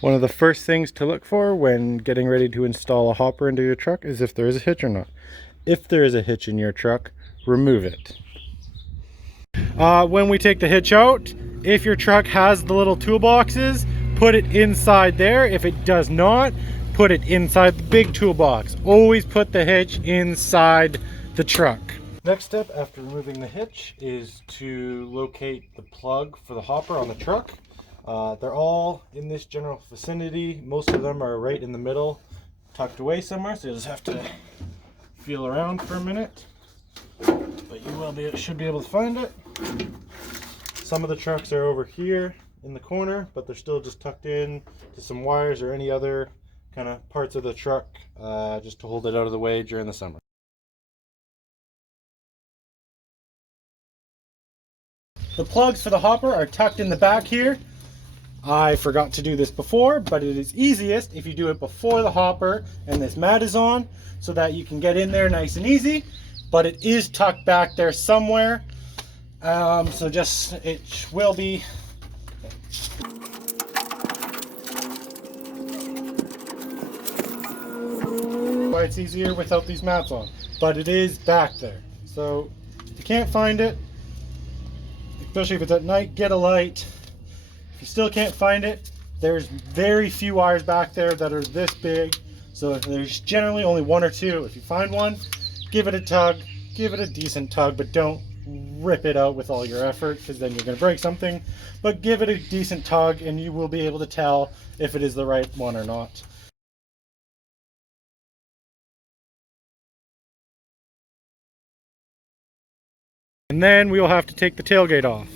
One of the first things to look for when getting ready to install a hopper into your truck is if there is a hitch or not. If there is a hitch in your truck, remove it. When we take the hitch out, if your truck has the little toolboxes, put it inside there. If it does not, put it inside the big toolbox. Always put the hitch inside the truck. Next step after removing the hitch is to locate the plug for the hopper on the truck. They're all in this general vicinity. Most of them are right in the middle, tucked away somewhere, so you'll just have to feel around for a minute. But you should be able to find it. Some of the trucks are over here in the corner, but they're still just tucked in to some wires or any other kind of parts of the truck, just to hold it out of the way during the summer. The plugs for the hopper are tucked in the back here. I forgot to do this before, but it is easiest if you do it before the hopper and this mat is on, so that you can get in there nice and easy. But it is tucked back there somewhere, so just it will be. Why it's easier without these mats on, but it is back there. So if you can't find it, especially if it's at night, get a light. If you still can't find it, there's very few wires back there that are this big, so if there's generally only one or two. If you find one, give it a tug, give it a decent tug, but don't rip it out with all your effort, because then you're going to break something. But give it a decent tug and you will be able to tell if it is the right one or not. And then we will have to take the tailgate off.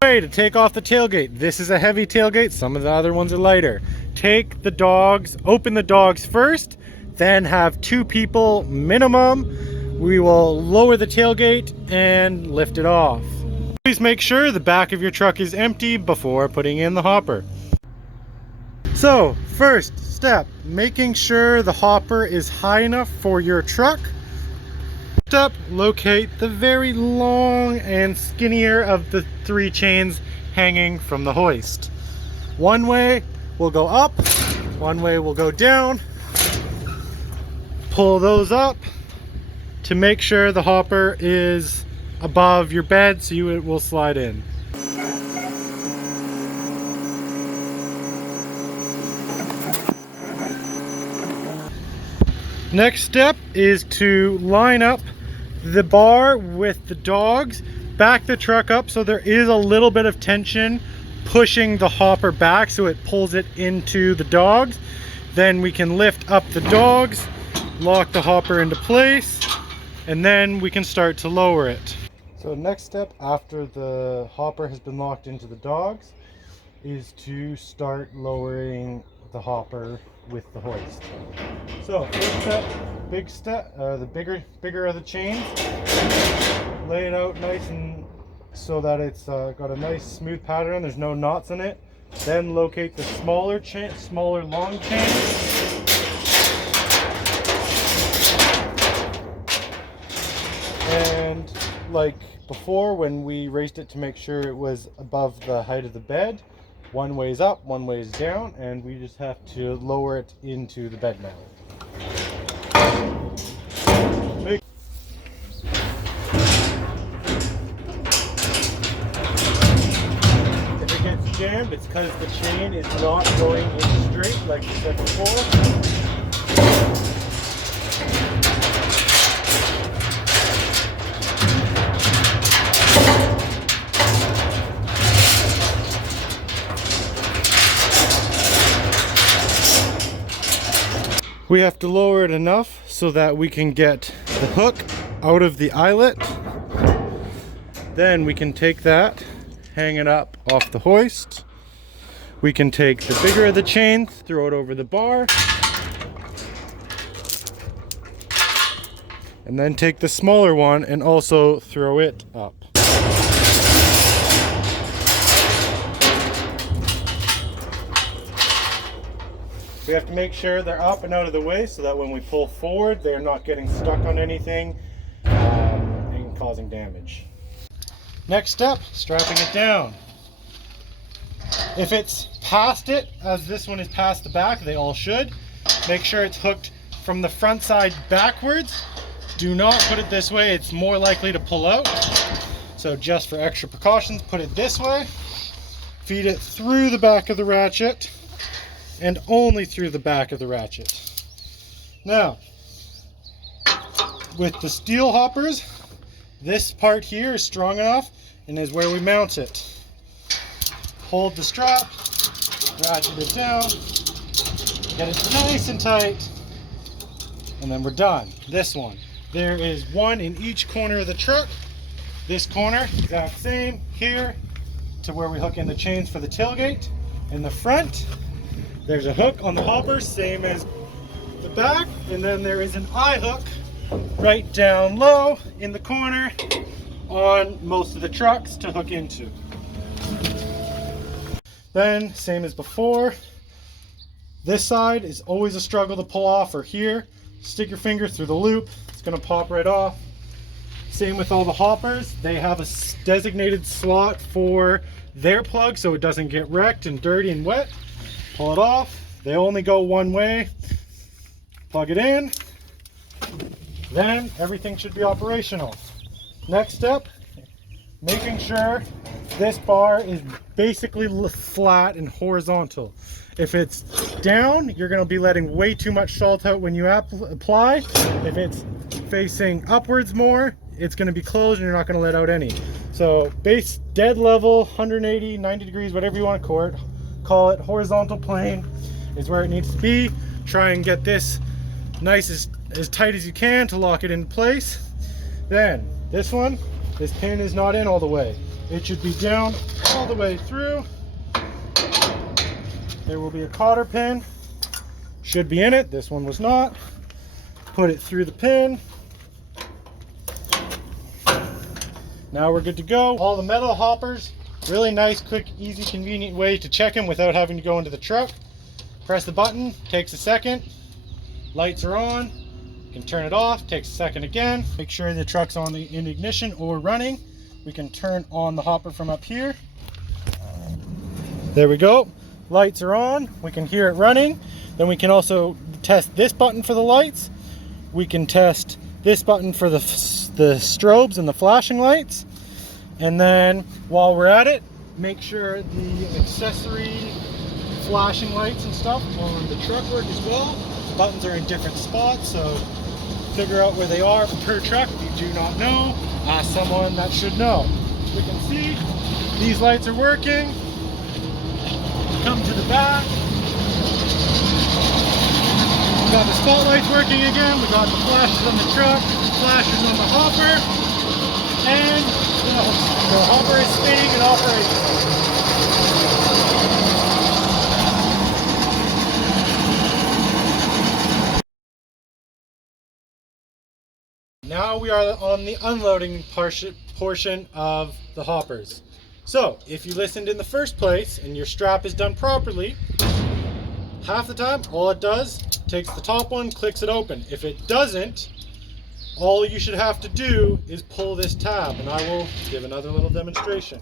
Way to take off the tailgate. This is a heavy tailgate, some of the other ones are lighter. Take the dogs, open the dogs first, then have 2 people minimum. We will lower the tailgate and lift it off. Please make sure the back of your truck is empty before putting in the hopper. So, first step, making sure the hopper is high enough for your truck. Up, locate the very long and skinnier of the 3 chains hanging from the hoist. One way will go up, one way will go down. Pull those up to make sure the hopper is above your bed so it will slide in. Next step is to line up the bar with the dogs, back the truck up so there is a little bit of tension pushing the hopper back so it pulls it into the dogs. Then we can lift up the dogs, lock the hopper into place, and then we can start to lower it. So next step after the hopper has been locked into the dogs is to start lowering the hopper with the hoist. So first step, the bigger of the chains, lay it out nice and so that it's got a nice smooth pattern, there's no knots in it. Then locate the smaller long chain. And like before, when we raised it to make sure it was above the height of the bed, one way's up, one way's down, and we just have to lower it into the bed now. If it gets jammed, it's because the chain is not going in straight like we said before. We have to lower it enough so that we can get the hook out of the eyelet. Then we can take that, hang it up off the hoist. We can take the bigger of the chain, throw it over the bar. And then take the smaller one and also throw it up. We have to make sure they're up and out of the way so that when we pull forward, they're not getting stuck on anything and causing damage. Next step, strapping it down. If it's past it, as this one is past the back. They all should. Make sure it's hooked from the front side backwards. Do not put it this way, it's more likely to pull out. So just for extra precautions, put it this way. Feed it through the back of the ratchet, and only through the back of the ratchet. Now, with the steel hoppers, this part here is strong enough and is where we mount it. Hold the strap, ratchet it down, get it nice and tight, and then we're done. This one, there is one in each corner of the truck. This corner, exact same here to where we hook in the chains for the tailgate. In the front, there's a hook on the hopper, same as the back, and then there is an eye hook right down low in the corner on most of the trucks to hook into. Then, same as before, this side is always a struggle to pull off, or here, stick your finger through the loop, it's gonna pop right off. Same with all the hoppers, they have a designated slot for their plug so it doesn't get wrecked and dirty and wet. Pull it off, they only go one way, plug it in, then everything should be operational. Next step, making sure this bar is basically flat and horizontal. If it's down, you're going to be letting way too much salt out when you apply. If it's facing upwards more, it's going to be closed and you're not going to let out any. So base dead level, 180, 90 degrees, whatever you want to call it, horizontal plane is where it needs to be. Try and get this nice as tight as you can to lock it in place. Then this one, this pin is not in all the way. It should be down all the way through. There will be a cotter pin, should be in it. This one was not. Put it through the pin. Now we're good to go. All the metal hoppers, really nice, quick, easy, convenient way to check them without having to go into the truck. Press the button, takes a second. Lights are on. You can turn it off, takes a second again. Make sure the truck's in ignition or running. We can turn on the hopper from up here. There we go. Lights are on. We can hear it running. Then we can also test this button for the lights. We can test this button for the strobes and the flashing lights. And then while we're at it, make sure the accessory flashing lights and stuff on the truck work as well. Buttons are in different spots, so figure out where they are per truck. If you do not know, ask someone that should know. We can see these lights are working. Come to the back. We got the spotlights working again. We got the flashes on the truck, flashes on the hopper, and the hopper is spinning and operational. Now we are on the unloading portion of the hoppers. So if you listened in the first place and your strap is done properly, half the time all it does, takes the top one, clicks it open. If it doesn't, all you should have to do is pull this tab, and I will give another little demonstration.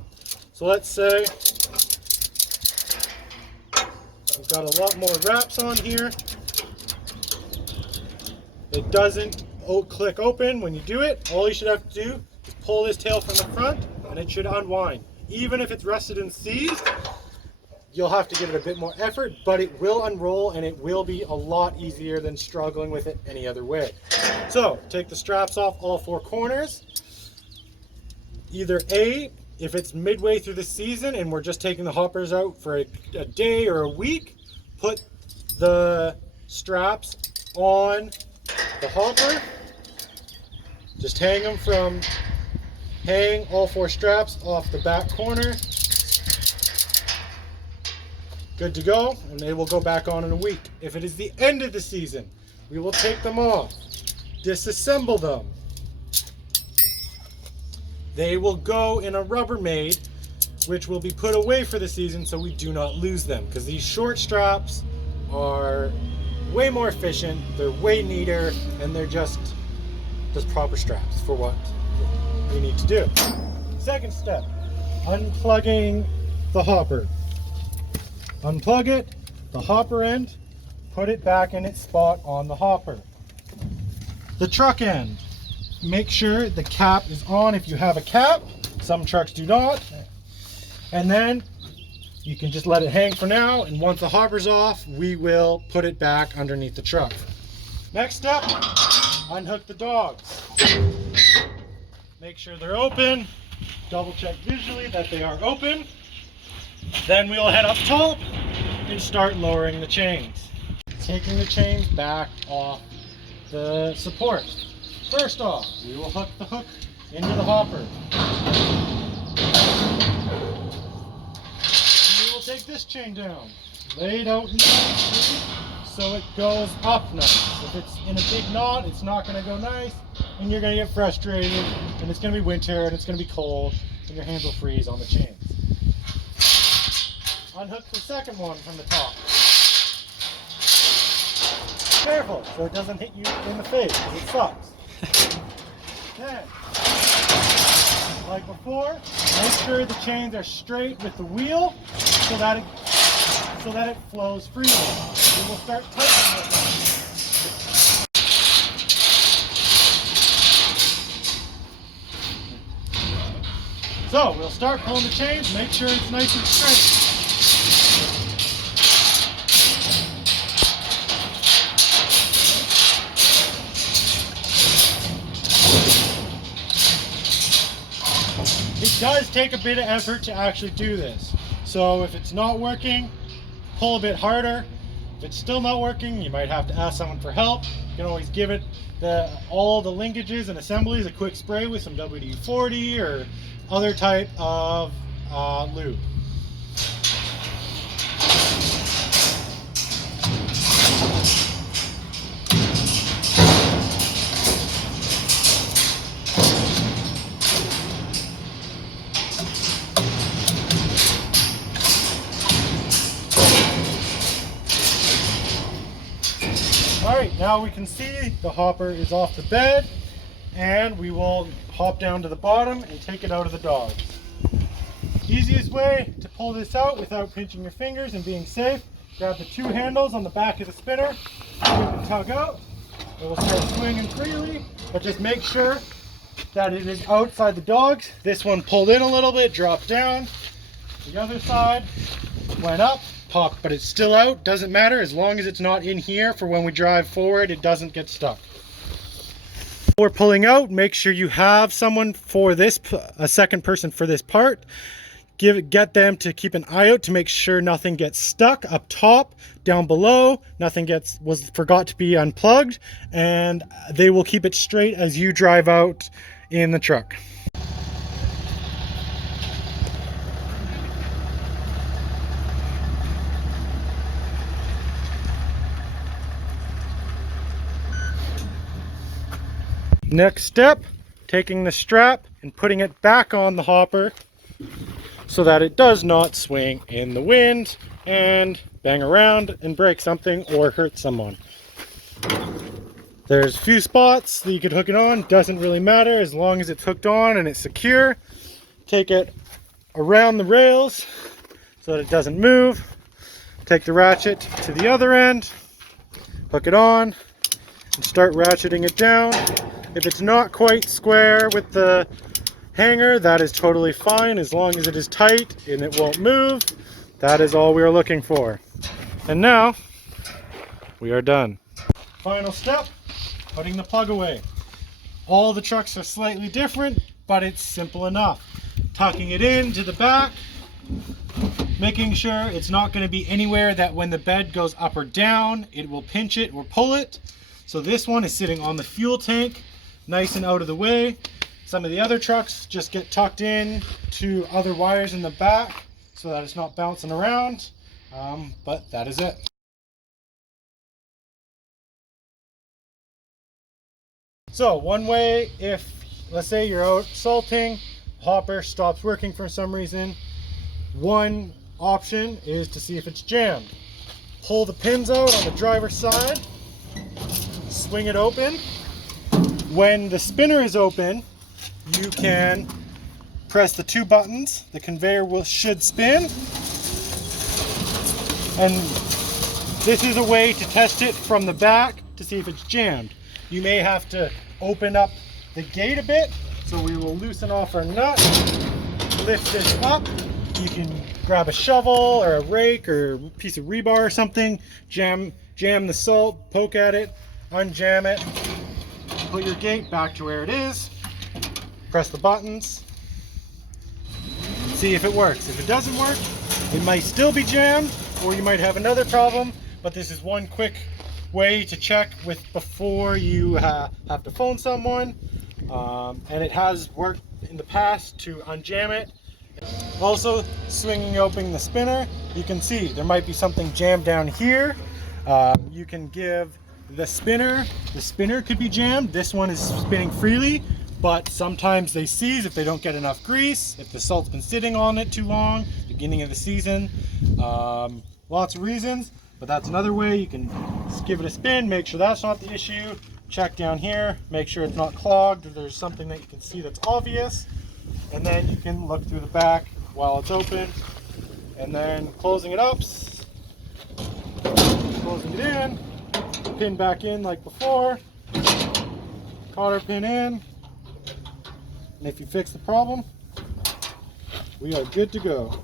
So let's say we've got a lot more wraps on here. It doesn't click open when you do it. All you should have to do is pull this tail from the front and it should unwind. Even if it's rusted and seized, you'll have to give it a bit more effort, but it will unroll and it will be a lot easier than struggling with it any other way. So take the straps off all four corners. Either A, if it's midway through the season and we're just taking the hoppers out for a day or a week, put the straps on the hopper. Just hang all four straps off the back corner. Good to go, and they will go back on in a week. If it is the end of the season, we will take them off, disassemble them. They will go in a Rubbermaid, which will be put away for the season so we do not lose them, because these short straps are way more efficient, they're way neater, and they're just proper straps for what we need to do. Second step, unplugging the hopper. Unplug it, the hopper end, put it back in its spot on the hopper. The truck end, make sure the cap is on if you have a cap. Some trucks do not. And then you can just let it hang for now, and once the hopper's off, we will put it back underneath the truck. Next step, unhook the dogs. Make sure they're open, double check visually that they are open. Then we'll head up top and start lowering the chains. Taking the chains back off the support. First off, we will hook the hook into the hopper. And we will take this chain down, lay it out nicely so it goes up nice. If it's in a big knot, it's not going to go nice, and you're going to get frustrated, and it's going to be winter, and it's going to be cold, and your hands will freeze on the chains. Unhook the second one from the top. Careful so it doesn't hit you in the face because it sucks. Then, like before, make sure the chains are straight with the wheel so that it flows freely. We will start tightening it. So we'll start pulling the chains, make sure it's nice and straight. It does take a bit of effort to actually do this. So if it's not working, pull a bit harder. If it's still not working, you might have to ask someone for help. You can always give it all the linkages and assemblies a quick spray with some WD-40 or other type of lube. Alright, now we can see the hopper is off the bed, and we will hop down to the bottom and take it out of the dogs. Easiest way to pull this out without pinching your fingers and being safe, grab the two handles on the back of the spinner, you can tug out, it will start swinging freely, but just make sure that it is outside the dogs. This one pulled in a little bit, dropped down, the other side went up, popped, but it's still out, doesn't matter as long as it's not in here for when we drive forward, it doesn't get stuck. Before pulling out, make sure you have someone for this, a second person for this part. Get them to keep an eye out to make sure nothing gets stuck up top, down below, nothing forgot to be unplugged, and they will keep it straight as you drive out in the truck. Next step, taking the strap and putting it back on the hopper so that it does not swing in the wind and bang around and break something or hurt someone. There's a few spots that you could hook it on, doesn't really matter as long as it's hooked on and it's secure. Take it around the rails so that it doesn't move. Take the ratchet to the other end, hook it on, and start ratcheting it down. If it's not quite square with the hanger, that is totally fine as long as it is tight and it won't move. That is all we are looking for. And now we are done. Final step, putting the plug away. All the trucks are slightly different, but it's simple enough. Tucking it into the back, making sure it's not going to be anywhere that when the bed goes up or down, it will pinch it or pull it. So this one is sitting on the fuel tank, nice and out of the way. Some of the other trucks just get tucked in to other wires in the back so that it's not bouncing around, but that is it. So one way, if let's say you're out salting, hopper stops working for some reason, one option is to see if it's jammed. Pull the pins out on the driver's side, swing it open. When the spinner is open, you can press the two buttons. The conveyor should spin. And this is a way to test it from the back to see if it's jammed. You may have to open up the gate a bit, so we will loosen off our nut, lift this up. You can grab a shovel or a rake or a piece of rebar or something, jam the salt, poke at it, unjam it, put your gate back to where it is, press the buttons, see if it works. If it doesn't work, it might still be jammed, or you might have another problem, but this is one quick way to check with before you have to phone someone. And it has worked in the past to unjam it. Also, swinging open the spinner, you can see there might be something jammed down here. You can give the spinner could be jammed. This one is spinning freely, but sometimes they seize if they don't get enough grease, if the salt's been sitting on it too long, beginning of the season. Lots of reasons, but that's another way. You can just give it a spin, make sure that's not the issue. Check down here, make sure it's not clogged, or there's something that you can see that's obvious. And then you can look through the back while it's open. And then closing it up, closing it in, pin back in like before, cotter pin in. And if you fix the problem, we are good to go.